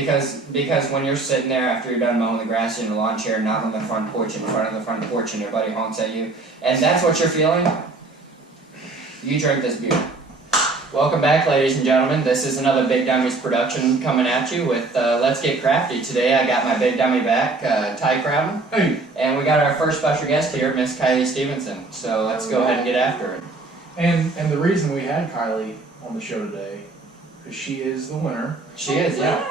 Because when you're sitting there after you're done mowing the grass in the lawn chair, not on the front porch, in front of the front porch, and your buddy honks at you, and that's what you're feeling, you drink this beer. Welcome back, ladies and gentlemen. This is another Big Dummies production coming at you with Let's Get Crafty. Today I got my big dummy back, Ty Crowden. Hey. And we got our first special guest here, Miss Kylee Stevenson. So let's go ahead and get after it. And the reason we had Kylee on the show today, because she is the winner. She is, yeah.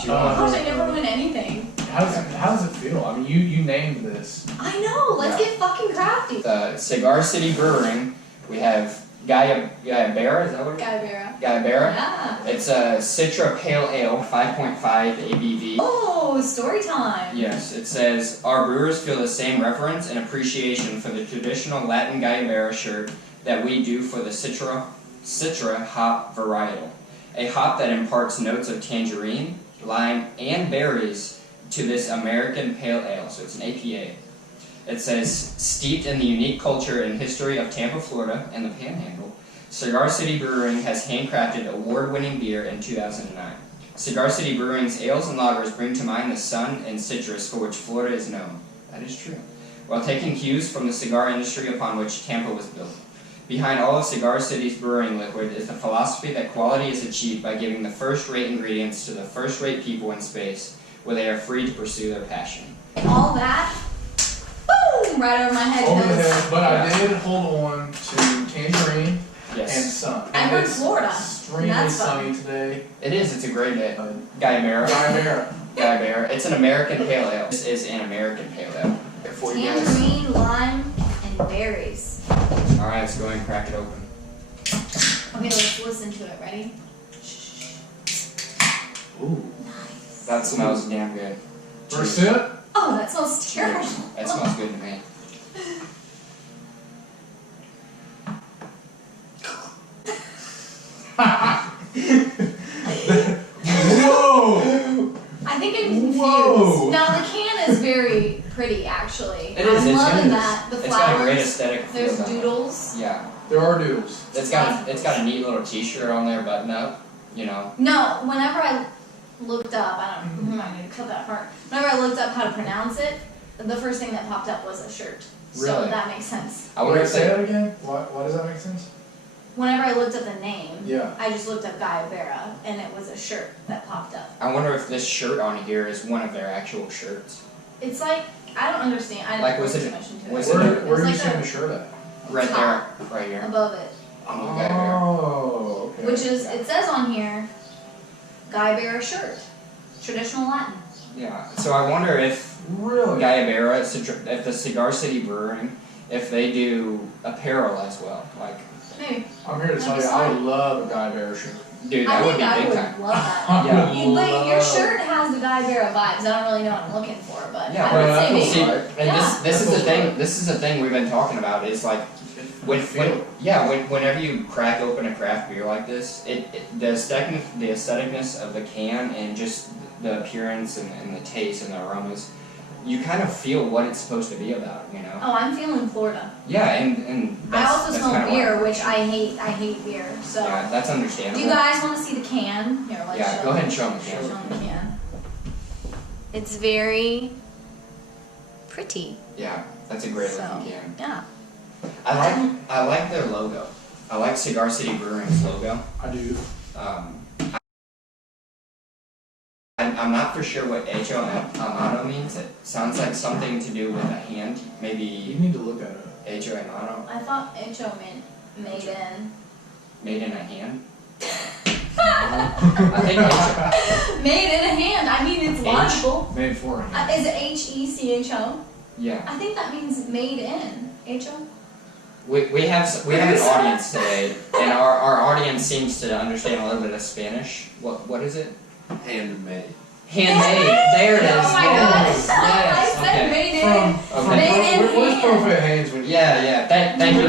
She gosh, I never win anything. How does it feel? I mean, you named this. I know. Let's get fucking crafty. Cigar City Brewing. We have Guayabera, is that what it is? Guayabera. Guayabera. Yeah. It's a Citra Pale Ale, 5.5 ABV. Oh, story time. Yes, it says, our brewers feel the same reverence and appreciation for the traditional Latin Guayabera shirt that we do for the Citra hop varietal. A hop that imparts notes of tangerine, lime, and berries to this American Pale Ale, so it's an APA. It says, steeped in the unique culture and history of Tampa, Florida, and the Panhandle, Cigar City Brewing has handcrafted award-winning beer in 2009. Cigar City Brewing's ales and lagers bring to mind the sun and citrus for which Florida is known. That is true. While taking cues from the cigar industry upon which Tampa was built. Behind all of Cigar City's brewing liquid is the philosophy that quality is achieved by giving the first-rate ingredients to the first-rate people in space, where they are free to pursue their passion. All that, boom, right over my head. Over the head, but I did hold on to tangerine and sun. I'm from Florida. Extremely sunny today. It is. It's a great day. Guayabera. Guayabera. It's an American Pale Ale. This is an American Pale Ale. Tangerine, lime, and berries. All right, let's go ahead and crack it open. Okay, let's listen to it. Ready? Ooh. Nice. That smells damn good. First sip? Oh, that smells terrible. That smells good to me. Whoa! I think I'm confused. Whoa. Now the can is very pretty, actually. It is. I'm loving that. The It's flowers. got a great aesthetic. There's feel about it. doodles. Yeah. There are doodles. It's got a neat little T-shirt on there, button up. You know. No, whenever I looked up, I don't know, I need to cut that part. Whenever I looked up how to pronounce it, the first thing that popped up was a shirt. So Really? that makes sense. I would say that again. Why does that make sense? Whenever I looked up the name, Yeah. I just looked up Guayabera, and it was a shirt that popped up. I wonder if this shirt on here is one of their actual shirts. It's like, I don't understand. I Like, didn't was pay it- too much into was it. it- Where It are was you like seeing a the shirt at? Right top. there. Right here. above it. Oh, Guayabera. Oh, okay. Which is, it says on here, Guayabera shirt. Traditional Latin. Yeah. So I wonder if Really? Guayabera, if the Cigar City Brewing, if they do apparel as well. Like, Maybe. I'm here to tell you, I would love a Guayabera shirt. dude, I that would think be I big would time. love that. Yeah. Like, your shirt has the Guayabera vibes. I don't really know what I'm looking for, but Yeah, I would well, say that maybe. feels See, right. and Yeah. this is the That feels thing. right. This is the thing we've been talking about. Is like whenever you crack open a craft beer like this, the aestheticness of the can and just the appearance and the taste and the aromas, you kind of feel what it's supposed to be about, you know. Oh, I'm feeling Florida. Yeah, and I also that's smell kinda beer, what- which I hate beer. So, yeah, that's do understandable. you guys want to see the can? Here, let's Yeah, show go ahead and show them the Show can. them the can. It's very pretty. Yeah, that's a great So, looking can. yeah. I like their logo. I like Cigar City Brewing's logo. I do. I'm not for sure what H-O-M-A-N-O means. It sounds like something to do with a hand. You Maybe need to look at it. H-O-M-A-N-O. I thought HO meant made in. Made in a hand? I think H-O... Made in a hand. I mean, it's logical. Made for a hand. Is it H-E-C-H-O? Yeah. I think that means made in. H-O? We have an audience today, and our audience seems to understand a little bit of Spanish. What is it? Handmade. Handmade. There it is. Oh my Yes. gosh. Yes. I said Okay. made in. From Made in where's hand. Profit Hands when you... Yeah. Thank you,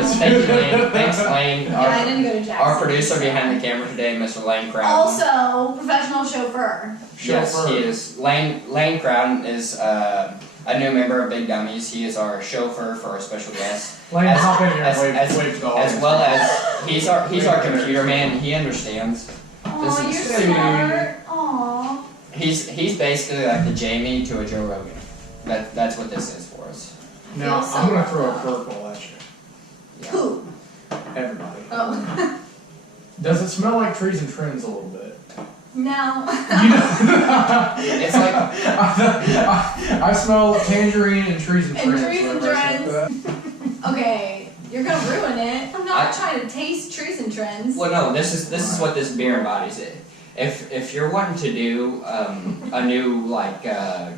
Lane. Thanks, Lane. Yeah, I didn't go to Jackson. Our producer behind the camera today, Mr. Lane Crowden. Also, professional chauffeur. Yes, he is. Lane Crowden is a new member of Big Dummies. He is our chauffeur for our special guest. Lane, As- hop in here as- and as- wave to the As audience. well as he's our computer man. He understands. Aw, This you're is sweet. smart. Aw. He's basically like the Jamie to a Joe Rogan. That's what this is for us. Now, Feels so I'm going to throw a rough. curveball at you. Yeah. Who? Everybody. Oh. Does it smell like Trees and Trends a little bit? No. You know, It's like I smell tangerine and Trees and And Trends. Trees and whenever I smell Trends. that. Okay, you're gonna ruin it. I'm not trying to taste Trees and Trends. well, no. This is what this beer embodies. It. If you're wanting to do a new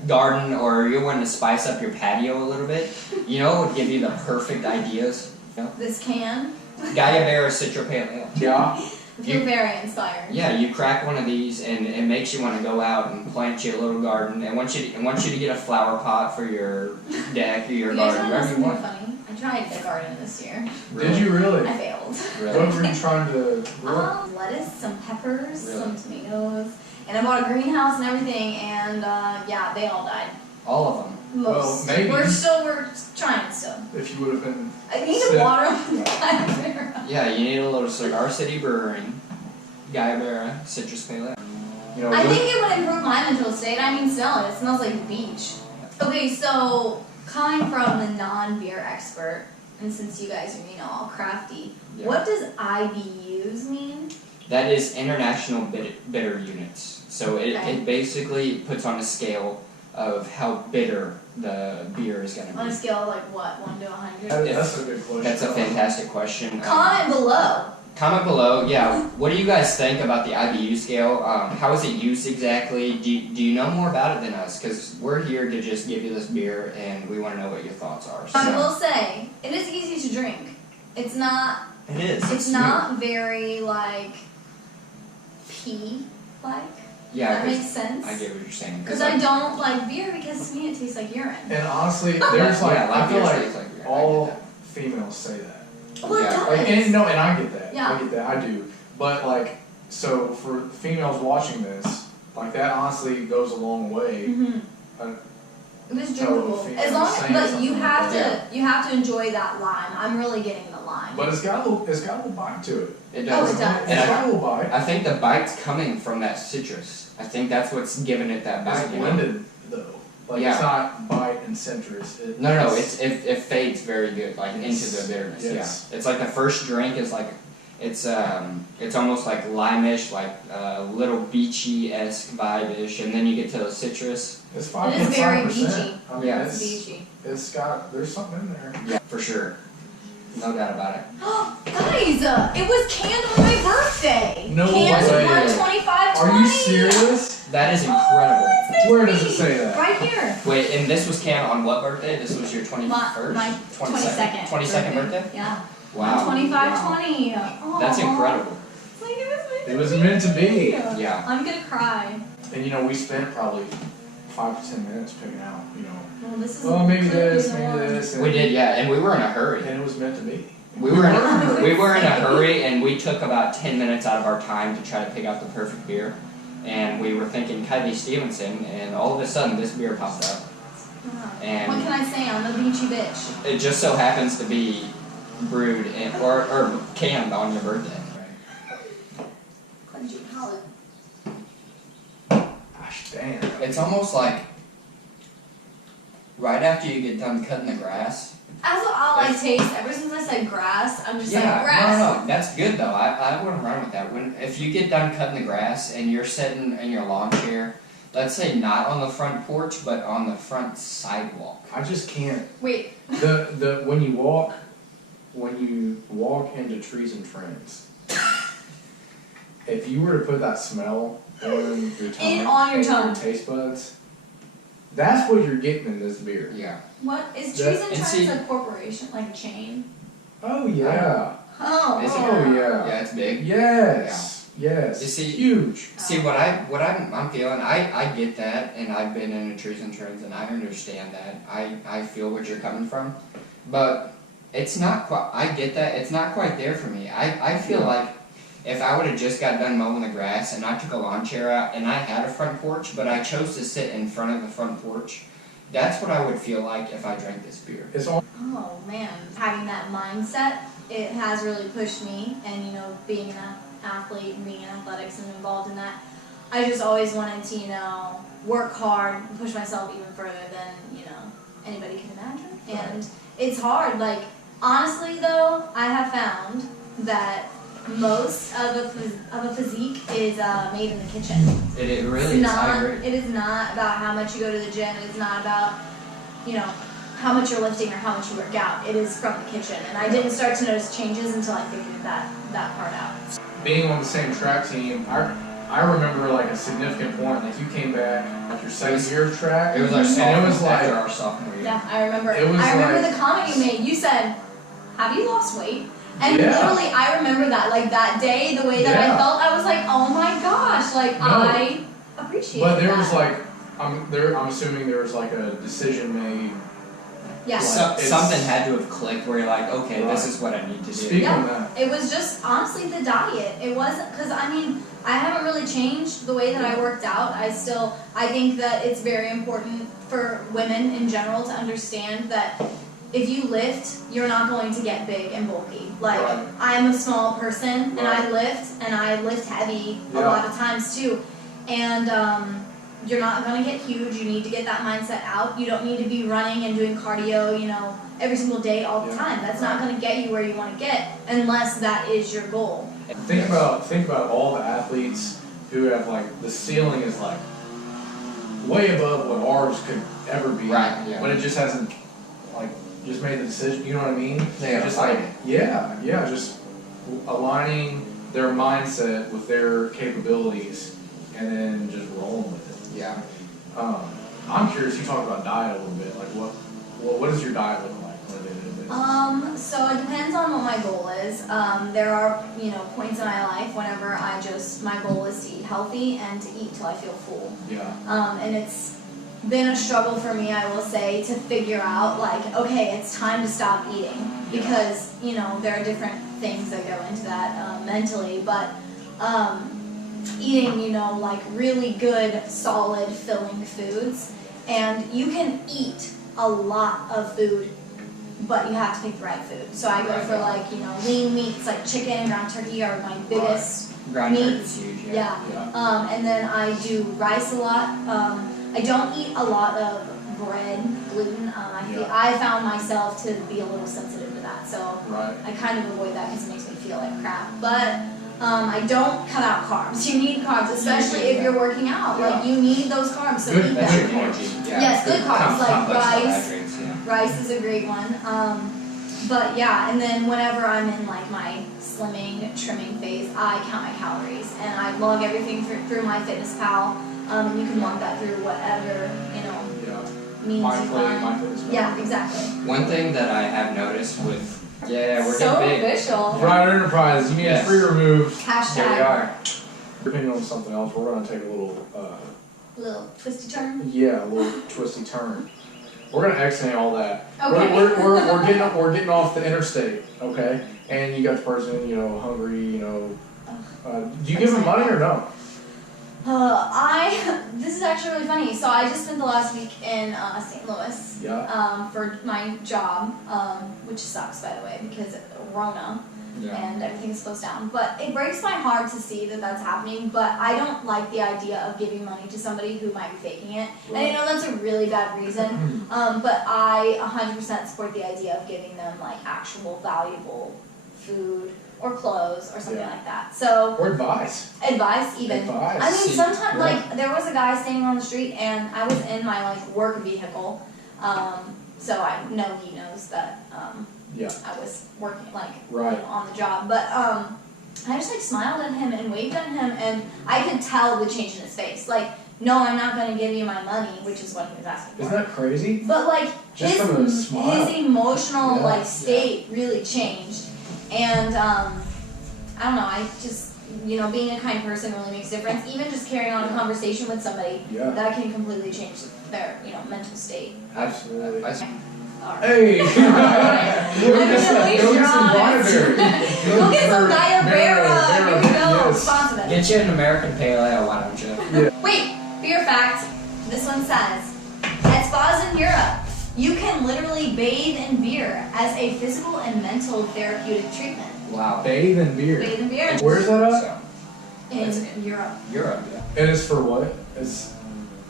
garden, or you're wanting to spice up your patio a little bit, you know what would give you the perfect ideas? You know? This can. Guayabera Citra Pale Ale. Yeah. I feel very inspired. Yeah, you crack one of these, and it makes you want to go out and plant you a little garden. And want you to get a flower pot for your deck or your You guys garden, want to know wherever you something want. funny? I tried the garden this year. Did you really? I failed. Really? What were you trying to grow? Lettuce, some peppers, Really? some tomatoes, and I bought a greenhouse and everything, and yeah, they all died. All of them. Most. Well, maybe. We're trying still. If you would have been. I need to Sick. water them. Yeah, you need a little Cigar City Brewing, Guayabera Citrus Pale Ale. You know, I think it would improve my mental state. I mean, smell it. It smells like the beach. Okay, so coming from the non-beer expert, and since you guys are, all crafty, Yeah. what does IBUs mean? That is International Bitter Units. So Okay. it basically puts on a scale of how bitter the beer is going to On a be. scale of like what, 1 to 100? that's a good question. That's a fantastic question. Comment below. Comment below, yeah. What do you guys think about the IBU scale? How is it used exactly? Do you know more about it than us? Because we're here to just give you this beer, and we want to know what your thoughts are. I So. will say, it is easy to drink. It's not, It is. it's not very pea-like. Yeah, Does that 'cause make sense? I get what you're saying. Because I don't like beer because to me it tastes like urine. And honestly, there's like, Yeah, I feel beer like tastes like beer. I get all that. females say that. Well, it Yeah. does. Like, and I get that. Yeah. I get that. I do. But like, so for the females watching this, like that honestly goes a long way. Mhm. Uh, It was tell drinkable. the As females long saying but you something have like to you have to enjoy that lime. I'm really getting the lime. But it's got a little bite to it. It Oh, does. it does. It's And got a little bite. I think the bite's coming from that citrus. I think that's what's giving it that bite. It's you know? blended though. Like Yeah. it's not bite and citrus. No, it fades very good, like into Yes. the bitterness. Yes. Yeah, it's like the first drink is like, it's almost like lime-ish, like little beachy-esque vibe-ish, and then you get to the citrus. It's It is very 5.5%. beachy. I mean, Yeah. It's beachy. it's got there's something in there. Yeah, for sure, no doubt about it. Guys, it was canned on my birthday. No Cans way. 125.20. Are you serious? That is incredible. Where does it say that? Right here. Wait, and this was canned on what birthday? This was your 21st? My 22nd. 22nd birthday? Yeah. Wow. 25.20. Oh, That's incredible. It's like It was meant to be. Yeah. I'm gonna cry. And we spent probably 5 to 10 minutes picking out, Well, this is well, maybe clearly this, the maybe one. this. And, We did, yeah, and we were in a hurry. And it was meant to be. We were in a hurry, and we took about 10 minutes out of our time to try to pick out the perfect beer. And we were thinking Kylee Stevenson, and all of a sudden this beer popped up. Yeah. And- What can I say? I'm a beachy bitch. It just so happens to be brewed or canned on your birthday. Couldn't you call it? Gosh damn. It's almost like right after you get done cutting the grass. That's all I taste. Ever since I said grass, I'm just like Yeah, grass. no, that's good though. I wouldn't run with that. If you get done cutting the grass and you're sitting in your lawn chair, let's say not on the front porch, but on the front sidewalk. I just can't. Wait. When you walk into Trees and Trends, if you were to put that smell on your tongue, On your tongue. taste buds, that's what you're getting in this beer. Yeah. What is That- Trees and and Trends see- a corporation, like a chain? Oh yeah. Oh. Is it? Oh yeah. Yeah, it's big. Yes. Yes. You see- huge. See what I'm feeling. I get that, and I've been in the Trees and Trends, and I understand that. I feel what you're coming from, but it's not quite. I get that. It's not quite there for me. I feel like if I would have just got done mowing the grass and I took a lawn chair out and I had a front porch, but I chose to sit in front of the front porch, that's what I would feel like if I drank this beer. It's all. Oh man, having that mindset, it has really pushed me. And being an athlete and being in athletics and involved in that, I just always wanted to, work hard, push myself even further than, anybody can imagine. And it's hard. Like, honestly though, I have found that most of a physique is made in the kitchen. It really is. I agree. It is not about how much you go to the gym. It is not about, how much you're lifting or how much you work out. It is from the kitchen. And I didn't start to notice changes until I figured that part out. Being on the same track team, I remember like a significant point, like you came back like your second year of track. It was after our sophomore year. Yeah, I remember. It was the comment you made. You said, "Have you lost weight?" And literally, I remember that. Like that day, the way that I felt, I was like, "Oh my gosh!" Like I appreciate. But there was like, I'm assuming there was like a decision made. Yeah. Like, something had to have clicked where you're like, okay, this is what I need to do. Speak on that. It was just honestly the diet. It wasn't because I haven't really changed the way that I worked out. I think that it's very important for women in general to understand that if you lift, you're not going to get big and bulky. Like I'm a small person and I lift heavy a lot of times too, and you're not going to get huge. You need to get that mindset out. You don't need to be running and doing cardio, every single day all the time. That's not going to get you where you want to get unless that is your goal. Think about all the athletes who have like the ceiling is like way above what ours could ever be. Right. Yeah. But it just hasn't like just made the decision. You know what I mean? Yeah. Just like just aligning their mindset with their capabilities and then just rolling with it. Yeah. I'm curious. You talk about diet a little bit. Like what does your diet look like on a day-to-day basis? So it depends on what my goal is. There are, points in my life whenever my goal is to eat healthy and to eat till I feel full. Yeah. And it's been a struggle for me, I will say, to figure out, like, okay, it's time to stop eating. Because, there are different things that go into that mentally. But eating, like really good, solid, filling foods. And you can eat a lot of food, but you have to pick the right food. So I go for like, lean meats like chicken, ground turkey are my biggest Ground turkey meats. is huge, Yeah. And then I do rice a lot. I don't eat a lot of bread, gluten. I found myself to be a little sensitive to that. So I kind of avoid that because it makes me feel like crap. But I don't cut out carbs. You need carbs, especially if you're working out. Like you need those carbs. So eat them. Yes, good carbs like rice. Rice is a great one. But yeah, and then whenever I'm in like my slimming, trimming phase, I count my calories and I log everything through my FitnessPal. And you can log that through whatever means you find. Yeah, exactly. One thing that I have noticed with we're so getting big. official. Pride Enterprise, you need a free removed. Hashtag. Here we are. Depending on something else, we're going to take a little twisty turn. Yeah, a little twisty turn. We're going to X-nay all that. Okay. We're getting off the interstate, okay? And you got the person, hungry, do you give them money or no? This is actually really funny. So I just spent the last week in St. Louis for my job, which sucks, by the way, because Rona and everything is closed down. But it breaks my heart to see that that's happening, but I don't like the idea of giving money to somebody who might be faking it. Right. And I know that's a really bad reason, but I 100% support the idea of giving them like actual valuable food or clothes or something like that. So or advice even. I mean, sometimes like there was a guy standing on the street and I was in my like work vehicle, so I know he knows that I was working like on the job. But I just like smiled at him and waved at him, and I could tell the change in his face. Like, no, I'm not going to give you my money, which is what he was asking for. Isn't that crazy? But like just his emotional state really changed. And, I don't know, I just, being a kind person really makes a difference. Even just carrying on a conversation with somebody, that can completely change their, mental state. Absolutely. Hey! Go get some Guayabera! Here we go! Sponsor them. Get you an American Pale Ale, why don't you? Wait, beer fact. This one says, at spas in Europe, you can literally bathe in beer as a physical and mental therapeutic treatment. Wow. Bathe in beer. Bathe in beer. Where's that at? in Europe. Europe, yeah. And it's for what? It's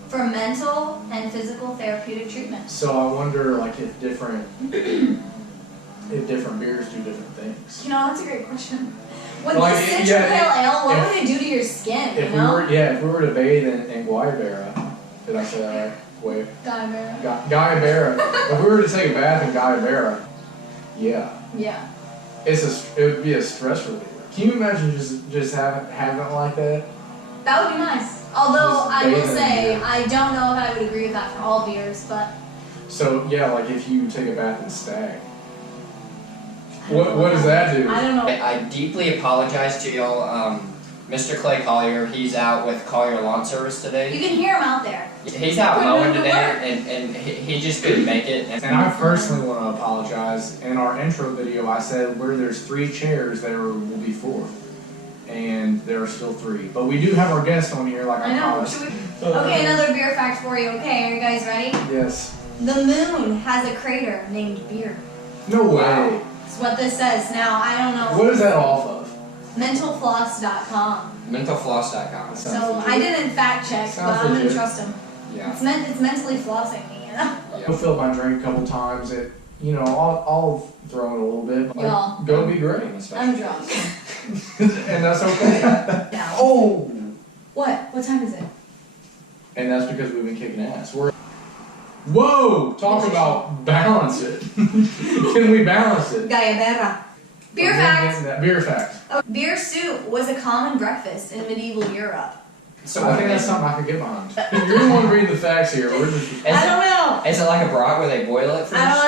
For mental and physical therapeutic treatment. so I wonder like if different beers do different things. You know, that's a great question. With Like, the Citra yeah, Pale Ale, what if- would it do to your skin, If you know? if we were to bathe in Guayabera, did I say that right? Guayabera. Guayabera. If we were to take a bath in Guayabera, yeah, Yeah. it would be a stress reliever. Can you imagine just having it like that? That would be nice. Although Just I will bathe in say, beer. I don't know if I would agree with that for all beers, but So yeah, like if you take a bath in Stag, what does that do? I don't know. I deeply apologize to y'all. Mr. Clay Collier, he's out with Collier Lawn Service You today. can hear him out there. He's out Putting mowing in the today, and he just couldn't make it. And I personally want to apologize. In our intro video, I said where there's 3 chairs, there will be 4. And there are still 3. But we do have our guest on here, like I I know. promised. Should we... Okay, another beer fact for you. Okay, are you guys ready? Yes. The moon has a crater named beer. No way. That's what this says. Now, I don't know. What is that off of? Mentalfloss.com. Mentalfloss.com. Sounds So legit. I didn't fact check, Sounds but I'm gonna legit. trust him. Yeah. It's mentally flossing me, you know? I'll fill my drink a couple times. I'll throw in a little bit. Like, Y'all. go be great. I'm drunk. And that's okay. Now. Oh! What? What time is it? And that's because we've been kicking ass. Whoa! Talk about balance it. Can we balance it? Guayabera. Beer fact. Beer fact. Oh, beer soup was a common breakfast in medieval Europe. So I think that's something I could get behind. You're the one reading the facts here. We're just. I don't know. Is it like a broth where they boil it first? I don't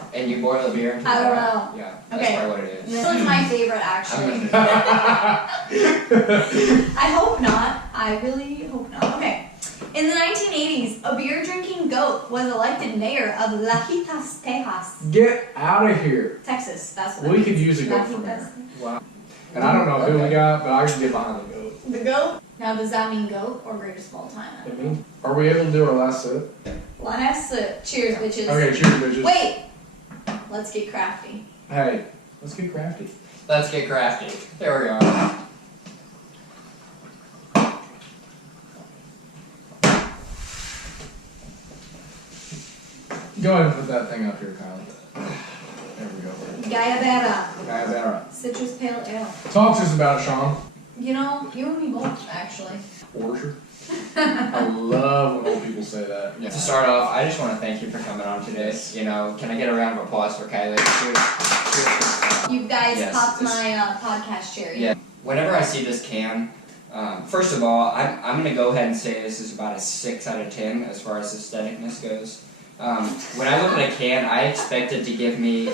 know. And you boil the beer into I don't that? know. Yeah, that's Okay. probably what it is. This one's my favorite, actually. I I hope not. I really hope not. Okay. In the 1980s, a beer-drinking goat was elected mayor of Lajitas, Texas. Get out of here. Texas, that's what that We means. could use a goat for Lajitas. mayor. Wow. And I don't know who we got, but I can get behind the goat. The goat? Now, does that mean goat or greatest of all time? I mean, are we able to do our last sip? Last sip. Cheers, bitches. Okay, cheers, bitches. Wait! Let's get crafty. Hey, let's get crafty. Let's get crafty. There we are. Go ahead and put that thing up here, Kylie. There we go. Guayabera. Guayabera. Citrus Pale Ale. Talk to us about it, Sean. You know, you and me both, actually. Orchard. I love when old people say that. To start off, I just want to thank you for coming on today. Yes. You know, can I get a round of applause for Kylie? Cheers. You guys Yes, popped this- my podcast cherry. Yeah. Whenever I see this can, first of all, I'm going to go ahead and say this is about a 6 out of 10 as far as aestheticness goes. When I look at a can, I expect it to give me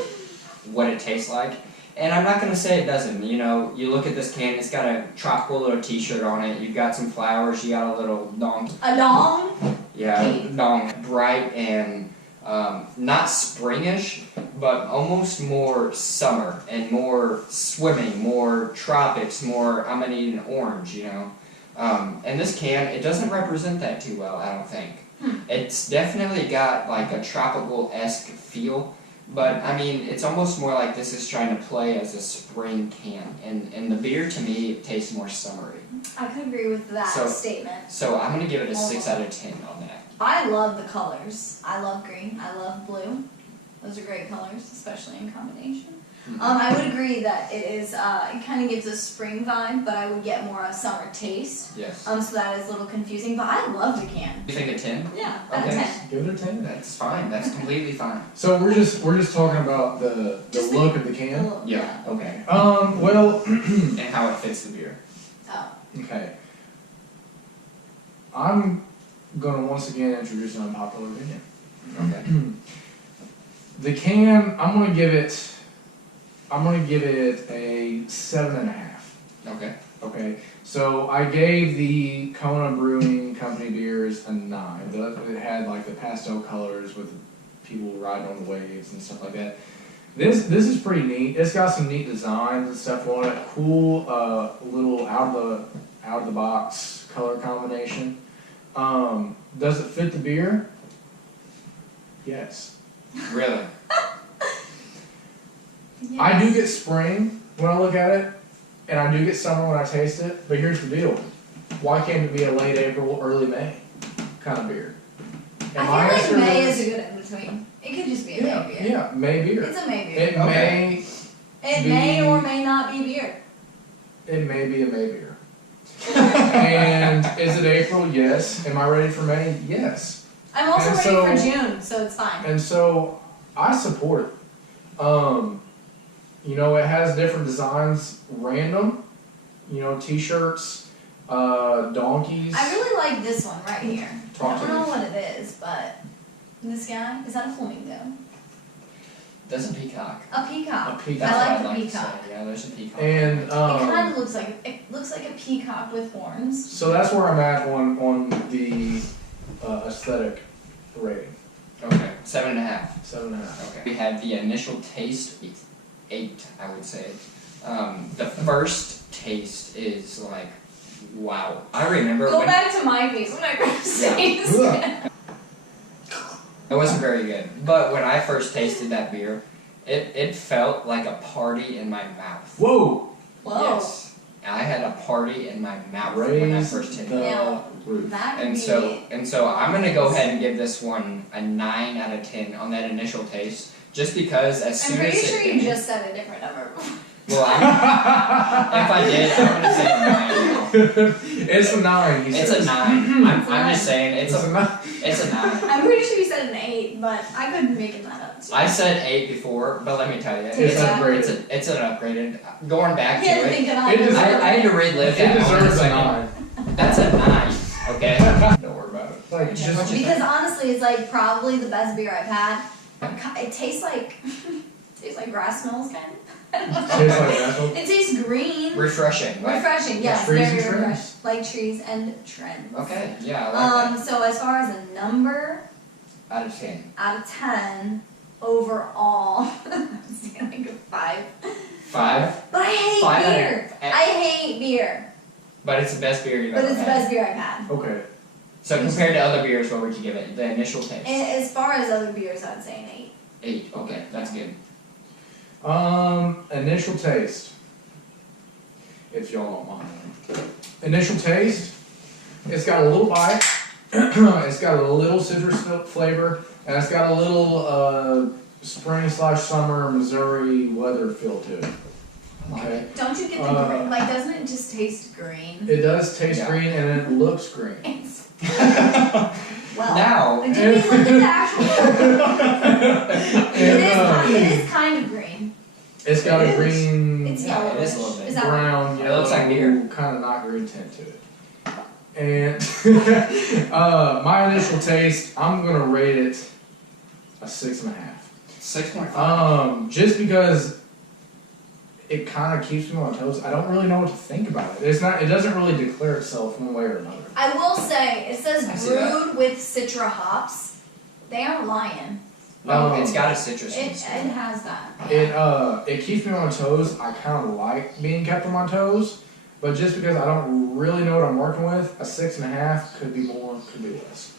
what it tastes like. And I'm not going to say it doesn't. You know, you look at this can, it's got a tropical little t-shirt on it. You've got some flowers. You got a little dong. A dong? Yeah, dong. Bright and not springish, but almost more summer and more swimming, more tropics, more I'm going to eat an orange, you know. And this can, it doesn't represent that too well, I don't think. It's definitely got like a tropical-esque feel. But, I mean, it's almost more like this is trying to play as a spring can. And the beer, to me, tastes more summery. I could agree with that So- statement. So I'm going to give it a 6 out of 10 on that. I love the colors. I love green. I love blue. Those are great colors, especially in combination. I would agree that it is, it kind of gives a spring vibe, but I would get more a summer taste. Yes. So that is a little confusing, but I love the can. You think a 10? Yeah, out of Okay. 10. Give it a 10. That's fine. That's completely fine. So we're just talking about the Just the- look of the can. Yeah. Okay. Well, And how it fits the beer. Oh. okay. I'm gonna once again introduce an unpopular opinion. Okay. The can, I'm gonna give it a 7.5. Okay. Okay, so I gave the Kona Brewing Company beers a 9. It had like the pastel colors with people riding on the waves and stuff like that. This is pretty neat. It's got some neat designs and stuff on it. Cool little out of the box color combination. Does it fit the beer? Yes. Really? I do get spring when I look at it. and I do get summer when I taste it, but here's the deal. Why can't it be a late April, early May kind of beer? And my I feel like answer May is a good in between. It could just be a May beer. Yeah, May beer. It's a May beer. It may or may not be beer. It may be a May beer. And is it April? Yes. Am I ready for May? Yes. I'm also ready for June, so it's fine. And so I support it. You know, it has different designs, random, you know, t-shirts, donkeys. I really like this one right here. Talk I to don't know me. what it is, but this guy, is that a flamingo? That's a peacock. A peacock. A peacock. I like That's the what I'd peacock. to say. Yeah, there's a peacock. And It kind of looks like a peacock with horns. so that's where I'm at on the aesthetic rating. Okay, 7.5. 7.5. Okay. We had the initial taste, 8, I would say. The first taste is like, wow. I remember Go when back to my face when I first say this. it wasn't very good, but when I first tasted that beer, it felt like a party in my mouth. Whoa! Whoa. Yes, I had a party in my mouth when I Raise first tasted the it. Now, roof. that could And be. so I'm gonna go ahead and give this one a 9 out of 10 on that initial taste, just because as I'm soon pretty as sure it you came, just said a different number. well, if I did, I'm gonna say a 9. It's a 9. He It's says. a 9. I'm nine. just saying It's a 9. it's a 9. I'm pretty sure you said an 8, but I could be making that up too. I said 8 before, but let me tell you, It's upgraded. It's an upgraded. Going back You had to to it, think about It it. deserves- I had to relive It that. deserves a moment. 9. That's a 9. Okay. Don't worry about it. Like, just. Because honestly, it's like probably the best beer I've had. It tastes like grass smells kind of. Tastes like asshole. It tastes green. Refreshing. Right? Refreshing, yes, Trees very and trends. refreshing. Like trees and trends. Okay. Yeah, I like So as far as a number that. Out of 10. out of 10 overall, it's like a 5. 5. But I hate Five out of- beer. I hate beer. But it's the best beer you've But ever it's the had. best beer I've had. Okay. So compared to other beers, what would you give it? The initial taste. And as far as other beers, I'd say an 8. 8. Okay, that's good. Initial taste. If y'all don't mind. Initial taste. It's got a little bite. It's got a little citrus flavor, and it's got a little spring/summer Missouri weather feel to it. Okay. Don't you get the green? Like, doesn't it just taste green? It does taste Yeah. green, and it looks green. It's well. Now, Did you look at the actual? It is kind of green. It's got It a is. green, It's Yeah, it yellowish. is a little bit. Is that brown, It looks like beer. kind of not green tint to it. And my initial taste, I'm gonna rate it a 6.5. 6.5. Just because it kind of keeps me on my toes. I don't really know what to think about it. It doesn't really declare itself one way or another. I will say, it says I see that. brewed with Citra hops. They aren't lying. No, it's got a citrus. It taste. has that. It keeps me on my toes. I kind of like being kept on my toes, but just because I don't really know what I'm working with, a 6.5 could be more, could be less.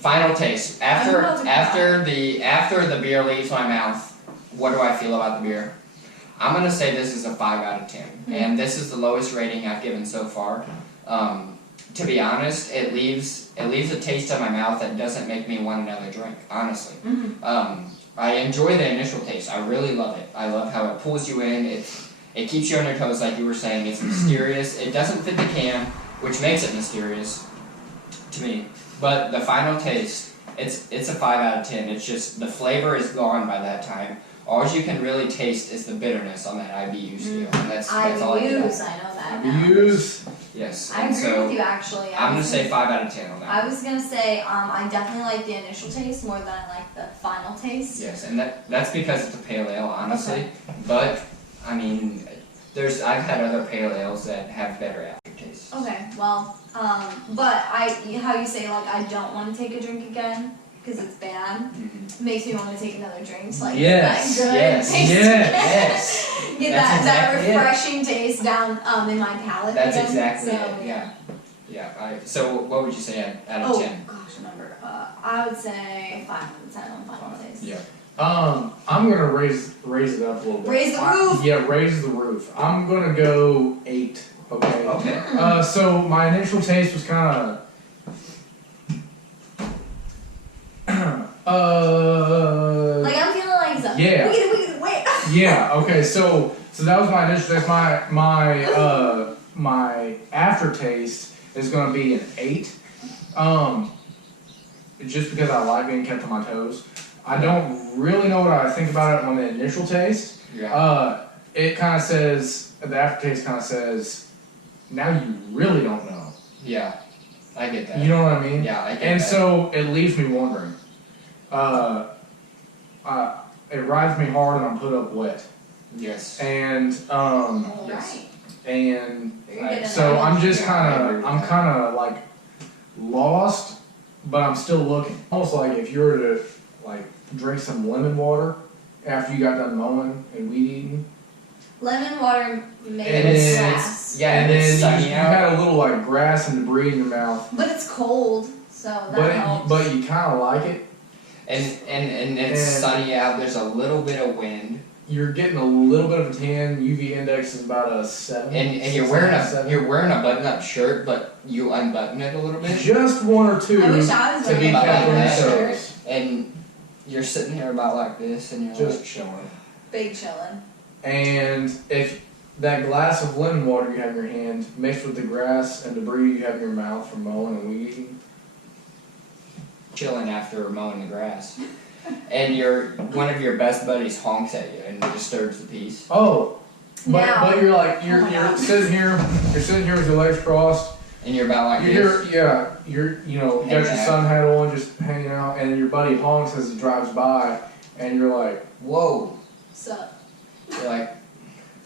Final taste. After the beer leaves my mouth, what do I feel about the beer? I'm gonna say this is a 5 out of 10, and this is the lowest rating I've given so far. To be honest, it leaves a taste in my mouth that doesn't make me want another drink. Honestly, I enjoy the initial taste. I really love it. I love how it pulls you in. It keeps you on your toes, like you were saying. It's mysterious. It doesn't fit the can, which makes it mysterious to me. But the final taste, it's a 5 out of 10. It's just the flavor is gone by that time. All you can really taste is the bitterness on that IBU scale, and that's all I can IBUs, I know that now. Use Yes. I and agree so with you actually. I'm gonna say 5 out of 10 on that. I was gonna say I definitely like the initial taste more than I like the final taste. Yes, and that's because it's a pale ale, honestly. But I mean, I've had other pale ales that have better aftertaste. Okay, well, but how you say like I don't want to take a drink again because it's bad. Makes me want to take another drink. So, like Yes, that good yes, taste yes. Get That's that exactly it. refreshing taste down in my palate. That's again. exactly so, it. Yeah. Yeah. So what would you say out of 10? Oh gosh, a number. I would say 5 out of 10 on final taste. Yeah. I'm gonna raise it up a little bit. Raise the roof. Yeah, raise the roof. I'm gonna go 8. Okay. Okay. So my initial taste was kind of. Like I'm feeling like something. Yeah. Wait. Yeah. Okay. So that was my initial taste. My aftertaste is gonna be an 8. Just because I like being kept on my toes. I don't really know what I think about it on the initial taste. Yeah. It kind of says, the aftertaste kind of says, now you really don't know. Yeah. I get that. You know what I mean? Yeah, I get And that. so it leaves me wondering. It rides me hard and I'm put up wet. Yes. And Alright. and You're getting so that. I'm just Yeah, I'm kind of like lost, but I'm still looking. Almost like if you were to like drink some lemon water after you got done mowing and weed eating. Lemon water made And of then grass. Yeah, and and it's then you sunny out. had a little like grass and debris in your mouth, But it's cold, so that helps. but you kind of like it. And it's And- sunny out. There's a little bit of wind, You're getting a little bit of a tan. UV index is about a 7. and you're wearing a button-up shirt, but you unbutton it a little bit, just 1 or 2 I wish I was to be wearing a kept on your button-up toes. and you're sitting here about like this, and you're Just like, chilling. Big chillin'. And if that glass of lemon water you have in your hand mixed with the grass and debris you have in your mouth from mowing and weed eating, chilling after mowing the grass, and one of your best buddies honks at you and disturbs the peace. oh, Now- but you're like Oh my you're God. sitting here with your legs crossed. And you're about like You're this. you got Hanging your out. sun hat on, just hanging out, and your buddy honks as he drives by, and you're like, Whoa. Sup. You're like,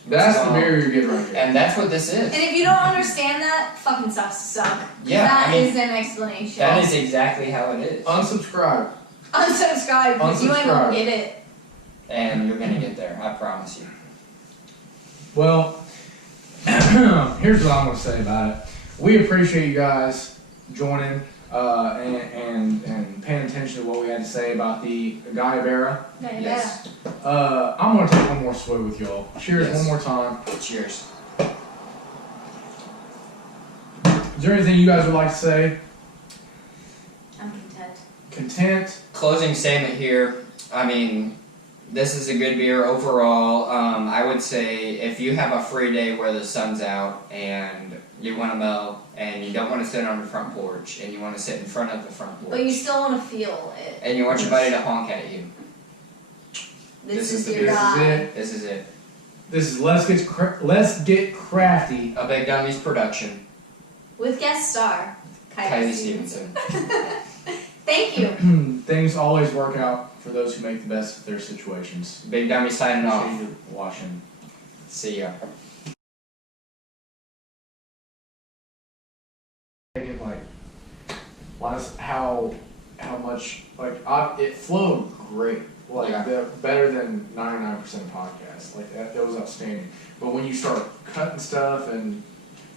that's the Wow. beer you're getting right here. and that's what this And is. if you don't understand that, fucking sucks to suck. Yeah, That I mean, is an explanation. that is exactly how it is. Unsubscribe. Unsubscribe because you ain't gonna Unsubscribe. get it. And you're gonna get there, I promise you. Well, here's what I'm gonna say about it. We appreciate you guys joining and paying attention to what we had to say about the Guayabera. Yes. I'm gonna take one more swig with y'all. Cheers Yes. one more time. Cheers. Is there anything you guys would like to say? I'm content. Content? Closing statement here. I mean, this is a good beer overall. I would say if you have a free day where the sun's out and you want to mow and you don't want to sit on the front porch and you want to sit in front of the front porch But you still want to feel it. and you want your buddy to honk at you, This is is the your beer. guy. this is it. This is Let's Get Crafty. A Big Dummies production. With guest star, Kylee Stevenson. Thank you. Things always work out for those who make the best of their situations. Big Dummy signing off. Appreciate you watching. See ya. Thinking how much it flowed great, Yeah. better than 99% of podcasts. Like that was outstanding. But when you start cutting stuff and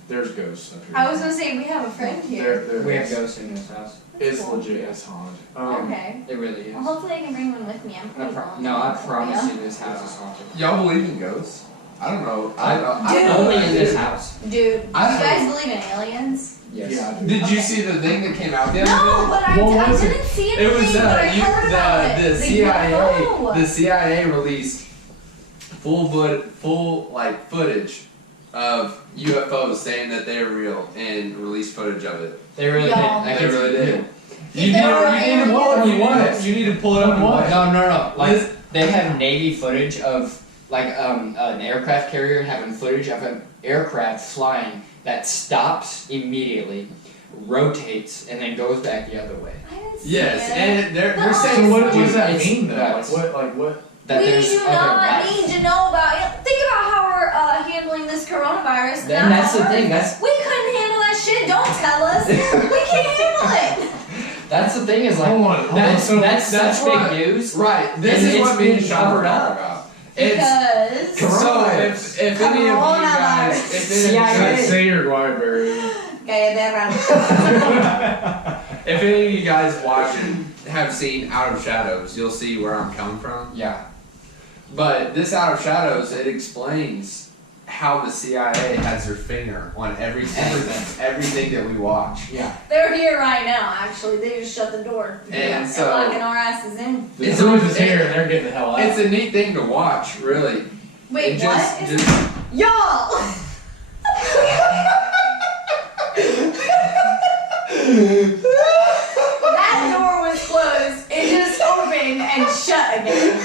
there's ghosts up here. I was gonna say we have a friend here. There We have is. ghosts in this house. It's Cool. legit. It's haunted. Okay. It really is. Well, hopefully I can bring one with me. I'm pretty No, I vulnerable. promise you this house is haunted. Y'all believe in ghosts? I don't know. I don't Dude. know. Only in this house. Dude, do you I don't guys know. believe in aliens? Yes. Yeah. I do. Did you Okay. see the thing that came out the other No, day? but I What was didn't see It anything, was but I heard about it. the Like, CIA. no. The CIA released full footage of UFOs saying that they're real and released footage of it. They really Y'all. did. I They can really see did. it. If there were aliens- You need to pull it up and watch. No. Like they have Navy footage of like an aircraft carrier having footage of an aircraft flying that stops immediately, rotates, and then goes back the other way. I didn't see Yes, it. and they're No, saying So what does that It's mean though? nuts. What? That we there's do other not life. need to know about. Think about how we're handling this coronavirus. Then that's the how thing. we're- That's we couldn't handle that shit. Don't tell us. We can't handle it. that's the thing is like Hold on. that's So that's that's such what- big news. Right. This And is it's what me and been Sean were covered talking up. about. It's Because so if any of you guys, Coronavirus. if any of you CIA. guys Say your Guayabera. Guayabera. If any of you guys watching have seen Out of Shadows, you'll see where I'm coming from. Yeah. But this Out of Shadows, it explains how the CIA has their finger on everything that we watch. Yeah. They're here right now, actually. They just shut the door. And They're locking our asses in. The truth is here, and they're getting the hell out. It's a neat thing to watch, really. Wait, It what? just Y'all! That door was closed. It just opened and shut again.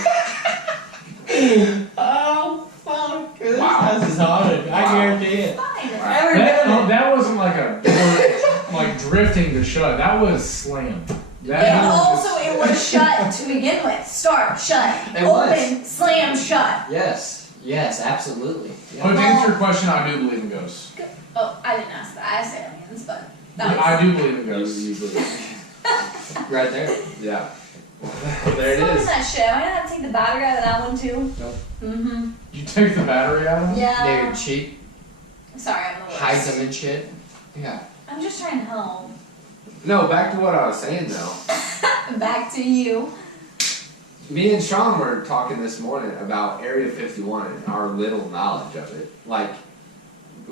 Oh, fuck. This Wow. house is haunted. I guarantee it. Fine. That wasn't like a door, like drifting to shut. That was slammed. That And door also, it was shut to begin with. Start, shut. It Open, slam, shut. Yes, absolutely. But to answer your question, I do believe in ghosts. Oh, I didn't ask that. I asked aliens, but that was... I do believe in ghosts. Right there. yeah. There it Fuck is. that shit. Am I gonna have to take the battery out of that one too? Nope. Mm-hmm. You take the battery out of it? Yeah. Dude, cheap, Sorry, I'm the worst. hides them and shit. Yeah. I'm just trying to help. No, back to what I was saying though. Back to you. Me and Sean were talking this morning about Area 51 and our little knowledge of it. Like,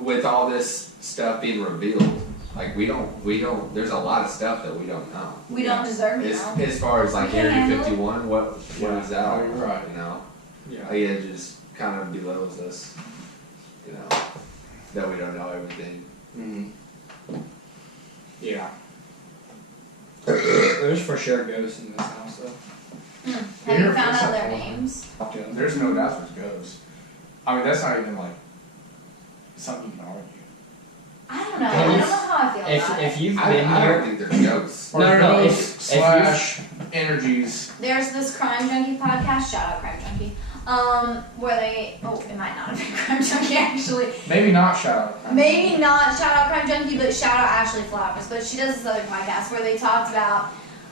with all this stuff being revealed, like we don't, there's a lot of stuff that we don't know. We don't deserve to know. As far as like We can't Area handle it. 51, what is that all Oh, you're right. You know? Yeah. Like, it just kind of belittles us, you know, that we don't know everything. Mm-hmm. Yeah. There's for sure ghosts in this house, though. Have Here, you found what's out that their for? names? There's no doubt there's ghosts. I mean, that's not even like something you can argue. I don't know. I don't know how I feel about If it. you've I been don't here, think they're ghosts. Or No. ghosts slash energies. There's this Crime Junkie podcast. Shout out Crime Junkie. Where they... Oh, it might not have been Crime Junkie, actually. Maybe not shout out. Maybe not shout out Crime Junkie, but shout out Ashley Flowers. But she does this other podcast where they talked about,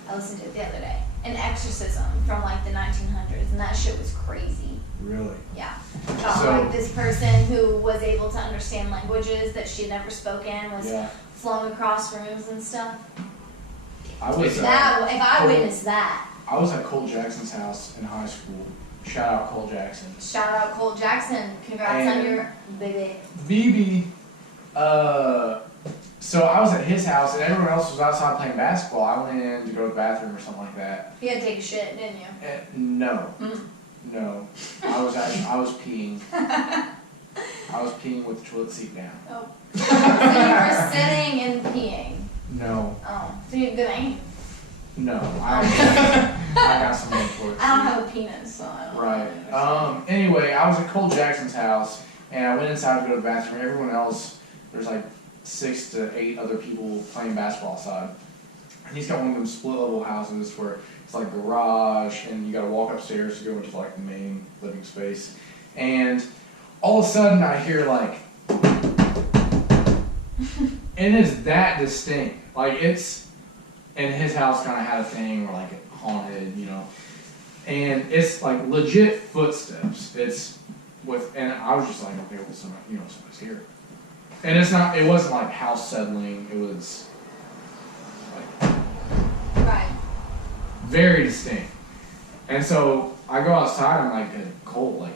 I listened to it the other day, an exorcism from like the 1900s, and that shit was crazy. Really? Yeah. About So- like this person who was able to understand languages that she had never spoken, was Yeah. flung across rooms and stuff. I was. If I witnessed that, I was at Cole Jackson's house in high school. Shout out Cole Jackson. shout out Cole Jackson. Congrats on And- your baby. BB. So I was at his house and everyone else was outside playing basketball. I went in to go to the bathroom or something like that. You had to take a shit, didn't you? No. Mm. No. I was peeing. I was peeing with the toilet seat down. Oh. So you were sitting and peeing. No. Oh. So you have good aim. No. I got some more toilet I don't seat. have a penis, so I don't Right. understand. Anyway, I was at Cole Jackson's house and I went inside to go to the bathroom. Everyone else, there's like 6 to 8 other people playing basketball outside. And he's got one of them split level houses where it's like garage and you gotta walk upstairs to go into like the main living space. And all of a sudden I hear like, and it's that distinct. Like it's, and his house kind of had a thing where like it haunted, you know. And it's like legit footsteps. It's with, and I was just like, okay, well, somebody's here. And it wasn't like house settling. It was like Right. very distinct. And so I go outside. I'm like, Cole, like,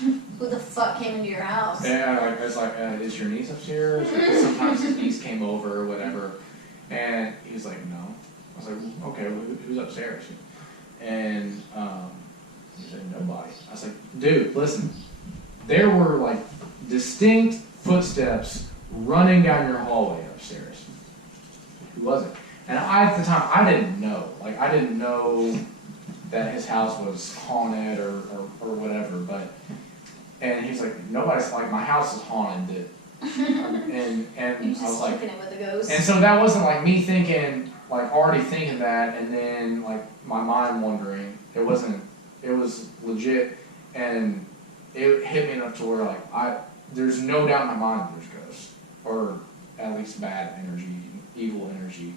Who the fuck came into your house? and I was like, is your niece upstairs? Like, sometimes his niece came over or whatever. And he was like, no. I was like, okay, well, who's upstairs? And he said, nobody. I was like, dude, listen. There were like distinct footsteps running down your hallway upstairs. Who was it? And at the time, I didn't know. Like, I didn't know that his house was haunted or whatever. But, and he's like, nobody's like, my house is haunted. And You're I was just like, keeping it with the ghost. and so that wasn't like me thinking, like already thinking that, and then like my mind wandering. It wasn't. It was legit, and it hit me enough to where like there's no doubt in my mind that there's ghosts, or at least bad energy, evil energy.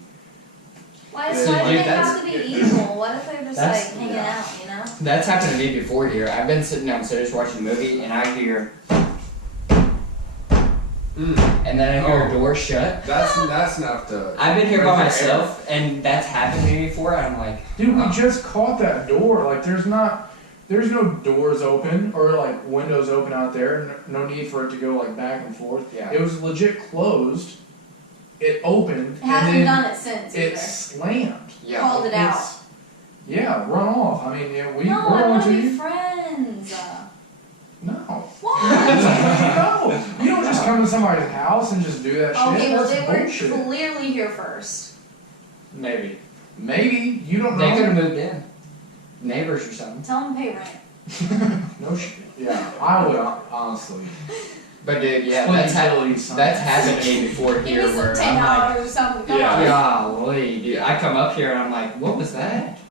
Why do Dude, they that's- have to be evil? What if they're just That's- like hanging out, you know? That's happened to me before here. I've been sitting downstairs watching a movie and I hear and then I hear a door shut. That's enough to. I've been here by myself, and that's happened to me before. And I'm like, dude, we just caught that door. Like, there's no doors open or like windows open out there. No need for it to go like back and forth. Yeah. It was legit closed. It opened. It hasn't done it since. It slammed. Yeah. Called it out. Yeah, run off. I mean, yeah, No, we're I going want to to be you. friends. No. What? No. You don't just come to somebody's house and just do that shit. Okay, well That's they bullshit. were clearly here first. Maybe. Maybe. You don't they know. could have moved in, neighbors or something. Tell them to pay rent. No shit. Yeah, I would honestly. But dude, yeah, Split that's utilities, that's happened to me before Give me here, some where $10 I'm like, or something. Come on. golly, dude. I come up here and I'm like, what was that?